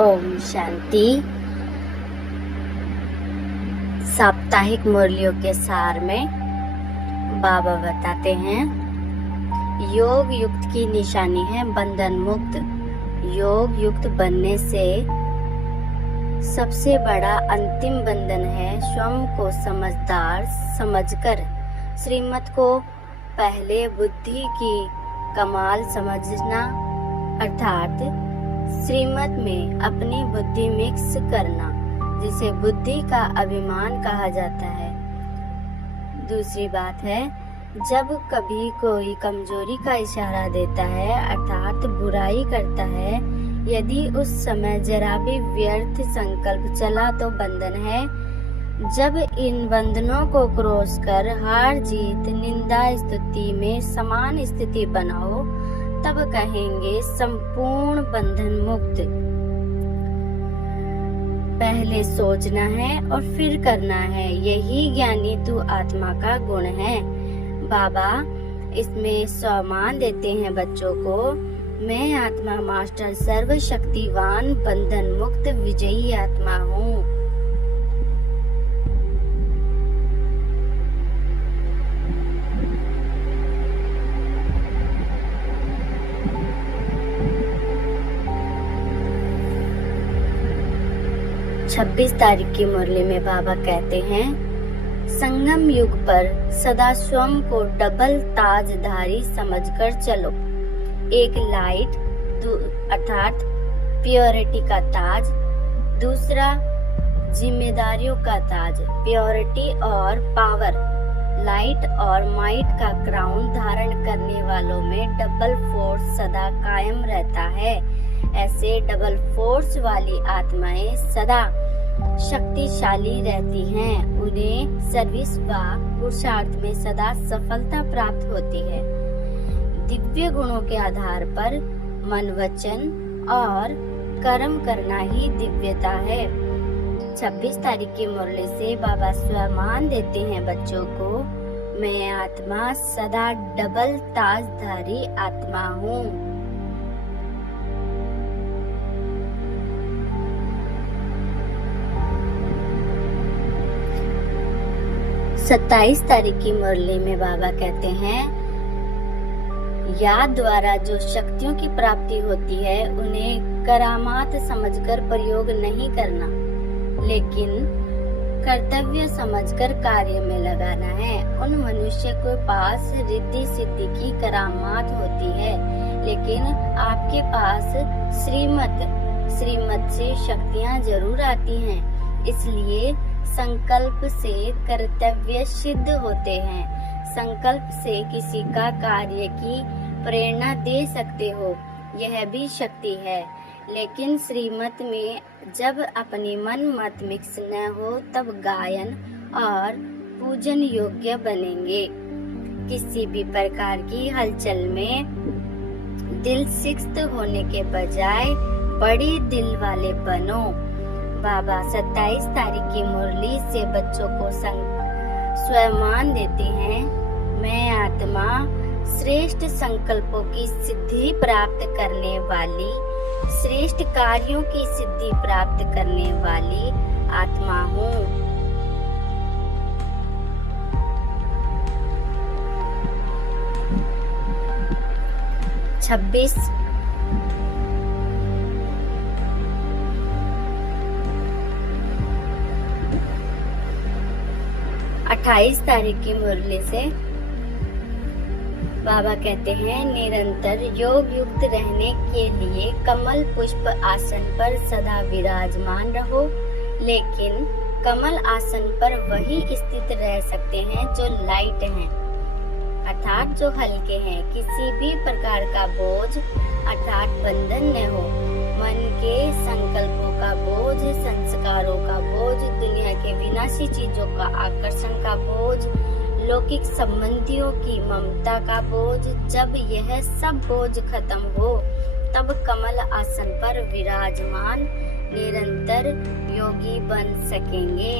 ओम शांति। साप्ताहिक मुरलियों के सार में बाबा बताते हैं, योग युक्त की निशानी है बंधन मुक्त। योग युक्त बनने से सबसे बड़ा अंतिम बंधन है स्वयं को समझदार समझकर श्रीमत को पहले बुद्धि की कमाल समझना, अर्थात श्रीमत में अपनी बुद्धि मिक्स करना, जिसे बुद्धि का अभिमान कहा जाता है। दूसरी बात है, जब कभी कोई कमजोरी का इशारा देता है अर्थात बुराई करता है, यदि उस समय जरा भी व्यर्थ संकल्प चला तो बंधन है। जब इन बंधनों को क्रॉस कर हार जीत निंदा स्तुति में समान स्थिति बनाओ, तब कहेंगे संपूर्ण बंधन मुक्त। पहले सोचना है और फिर करना है, यही ज्ञानी तू आत्मा का गुण है। बाबा इसमें सम्मान देते हैं बच्चों को। मैं आत्मा मास्टर सर्वशक्तिवान बंधन मुक्त विजयी आत्मा हूँ। छब्बीस तारीख की मुरली में बाबा कहते हैं, संगम युग पर सदा स्वयं को डबल ताजधारी समझकर चलो। एक लाइट अर्थात प्योरिटी का ताज, दूसरा जिम्मेदारियों का ताज प्योरिटी और पावर, लाइट और माइट का क्राउन धारण करने वालों में डबल फोर्स सदा कायम रहता है। ऐसे डबल फोर्स वाली आत्माएं सदा शक्तिशाली रहती हैं। उन्हें सर्विस व पुरुषार्थ में सदा सफलता प्राप्त होती है। दिव्य गुणों के आधार पर मन वचन और कर्म करना ही दिव्यता है। 26 तारीख की मुरली से बाबा सम्मान देते हैं बच्चों को। मैं आत्मा सदा डबल ताजधारी आत्मा हूँ। 27 तारीख की मुरली में बाबा कहते हैं, याद द्वारा जो शक्तियों की प्राप्ति होती है उन्हें करामात समझकर प्रयोग नहीं करना, लेकिन कर्तव्य समझकर कार्य में लगाना है। उन मनुष्य के पास रिद्धि सिद्धि की करामात होती है, लेकिन आपके पास श्रीमत से शक्तियाँ जरूर आती हैं। इसलिए संकल्प से कर्तव्य सिद्ध होते हैं। संकल्प से किसी का कार्य की प्रेरणा दे सकते हो, यह भी शक्ति है। लेकिन श्रीमत में जब अपनी मन मत मिक्स न हो तब गायन और पूजन योग्य बनेंगे। किसी भी प्रकार की हलचल में दिल सिक्त होने के बजाय बड़े दिल वाले बनो। बाबा 27 तारीख की मुरली से बच्चों को सम्मान देते हैं। मैं आत्मा श्रेष्ठ संकल्पों की सिद्धि प्राप्त करने वाली, श्रेष्ठ कार्यों की सिद्धि प्राप्त करने वाली आत्मा हूँ। छब्बीस 28 तारीख की मुरली से बाबा कहते हैं, निरंतर योग युक्त रहने के लिए कमल पुष्प आसन पर सदा विराजमान रहो। लेकिन कमल आसन पर वही स्थित रह सकते हैं जो लाइट हैं, अर्थात जो हल्के हैं। किसी भी प्रकार का बोझ अर्थात बंधन न हो। मन के संकल्पों का बोझ, संस्कारों का बोझ, दुनिया के विनाशी चीजों का आकर्षण का बोझ, लौकिक संबंधियों की ममता का बोझ। जब यह सब बोझ खत्म हो तब कमल आसन पर विराजमान निरंतर योगी बन सकेंगे।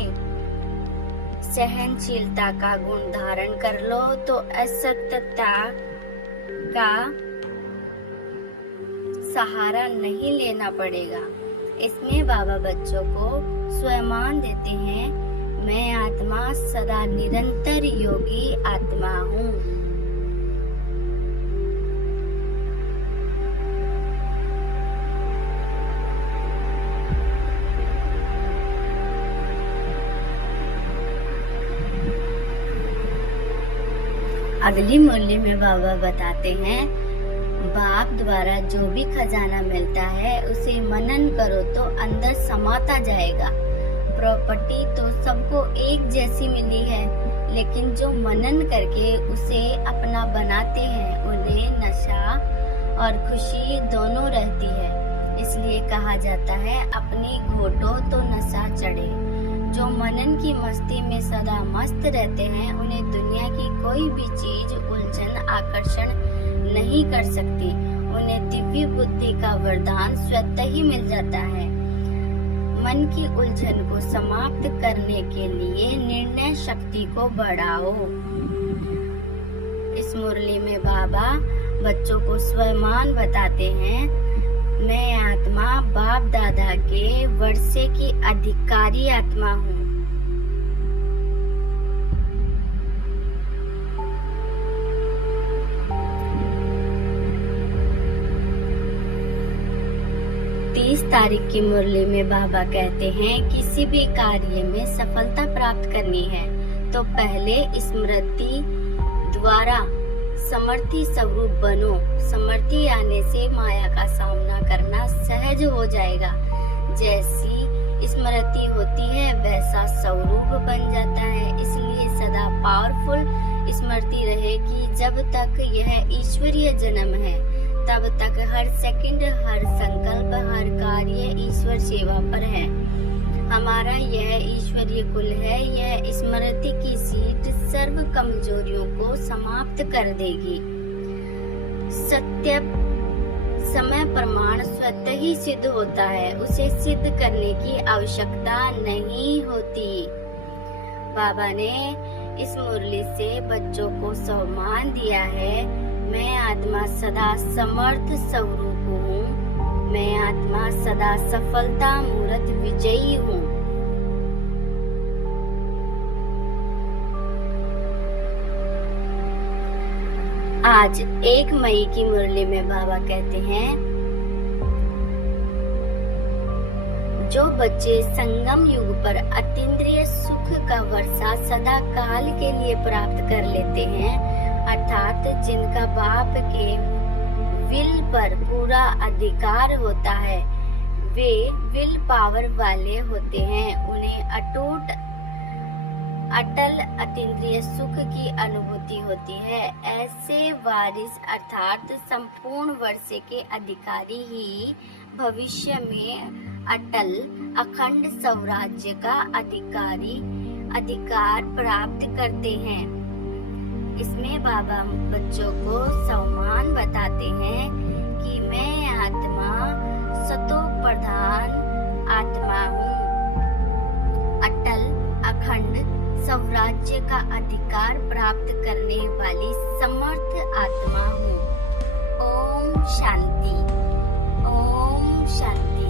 सहनशीलता का गुण धारण कर लो तो असक्तता का सहारा नहीं लेना पड़ेगा। इसमें बाबा बच्चों को स्वमान देते हैं, मैं आत्मा सदा निरंतर योगी आत्मा हूँ। अगली मुरली में बाबा बताते हैं, बाप द्वारा जो भी खजाना मिलता है उसे मनन करो तो अंदर समाता जाएगा। प्रॉपर्टी तो सबको एक जैसी मिली है, लेकिन जो मनन करके उसे अपना बनाते हैं उन्हें नशा और खुशी दोनों रहती है। इसलिए कहा जाता है, अपनी घोटो तो नशा चढ़े। जो मनन की मस्ती में सदा मस्त रहते हैं उन्हें दुनिया की कोई भी चीज उलझन आकर्षण नहीं कर सकती। उन्हें दिव्य बुद्धि का वरदान स्वतः ही मिल जाता है। मन की उलझन को समाप्त करने के लिए निर्णय शक्ति को बढ़ाओ। इस मुरली में बाबा बच्चों को स्वमान बताते हैं, मैं आत्मा बाप दादा के वर्षे की अधिकारी आत्मा हूँ। तारीख की मुरली में बाबा कहते हैं, किसी भी कार्य में सफलता प्राप्त करनी है तो पहले स्मृति द्वारा समर्थी स्वरूप बनो। समर्थी आने से माया का सामना करना सहज हो जाएगा। जैसी स्मृति होती है वैसा स्वरूप बन जाता है। इसलिए सदा पावरफुल स्मृति रहे कि जब तक यह ईश्वरीय जन्म है तब तक हर सेकंड, हर संकल्प, हर कार्य ईश्वर सेवा पर है। हमारा यह ईश्वरीय कुल है। यह स्मृति की सीट सर्व कमजोरियों को समाप्त कर देगी। सत्य समय प्रमाण स्वतः ही सिद्ध होता है, उसे सिद्ध करने की आवश्यकता नहीं होती। बाबा ने इस मुरली से बच्चों को सम्मान दिया है, मैं आत्मा सदा समर्थ स्वरूप हूँ। मैं आत्मा सदा सफलता मूर्त विजयी हूँ। आज 1 मई की मुरली में बाबा कहते हैं, जो बच्चे संगम युग पर अतीन्द्रिय सुख का वर्षा सदा काल के लिए प्राप्त कर लेते हैं, अर्थात जिनका बाप के विल पर पूरा अधिकार होता है, वे विल पावर वाले होते हैं। उन्हें अटल अतीन्द्रिय सुख की अनुभूति होती है। ऐसे वारिस अर्थात संपूर्ण वर्षे के अधिकारी ही भविष्य में अटल अखंड स्वराज्य का अधिकार प्राप्त करते हैं। इसमें बाबा बच्चों को सम्मान बताते हैं कि मैं आत्मा सतो प्रधान आत्मा हूँ, अटल अखंड स्वराज्य का अधिकार प्राप्त करने वाली समर्थ आत्मा हूँ। ओम शांति, ओम शांति।